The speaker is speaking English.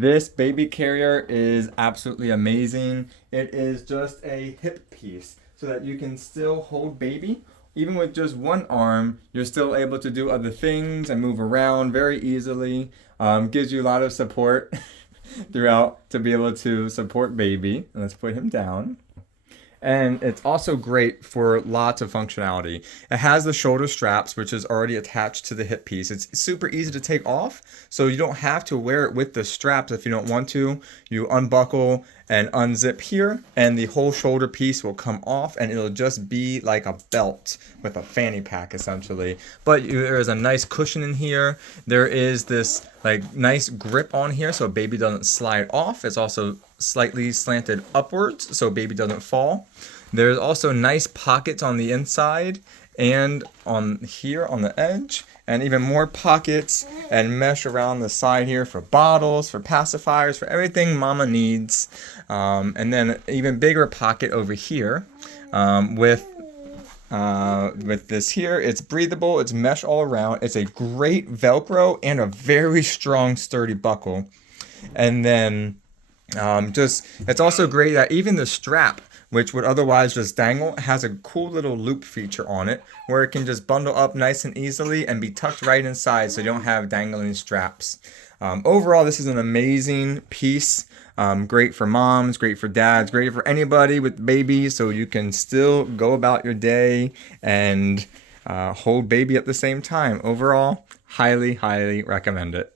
This baby carrier is absolutely amazing. It is just a hip piece so that you can still hold baby. Even with just one arm, you're still able to do other things and move around very easily. Gives you a lot of support throughout to be able to support baby. Let's put him down. And it's also great for lots of functionality. It has the shoulder straps, which is already attached to the hip piece. It's super easy to take off, so you don't have to wear it with the straps if you don't want to. You unbuckle and unzip here, and the whole shoulder piece will come off, and it'll just be like a belt with a fanny pack, essentially. But there is a nice cushion in here. There is this like nice grip on here, so baby doesn't slide off. It's also slightly slanted upwards so baby doesn't fall. There's also nice pockets on the inside and on here on the edge, and even more pockets and mesh around the side here for bottles, for pacifiers, for everything mama needs. And then even bigger pocket over here with this here. It's breathable, it's mesh all around, it's a great Velcro and a very strong sturdy buckle. And then it's also great that even the strap, which would otherwise just dangle, has a cool little loop feature on it where it can just bundle up nice and easily and be tucked right inside so you don't have dangling straps. Overall, this is an amazing piece. Great for moms, great for dads, great for anybody with babies, so you can still go about your day and hold baby at the same time. Overall, highly, highly recommend it.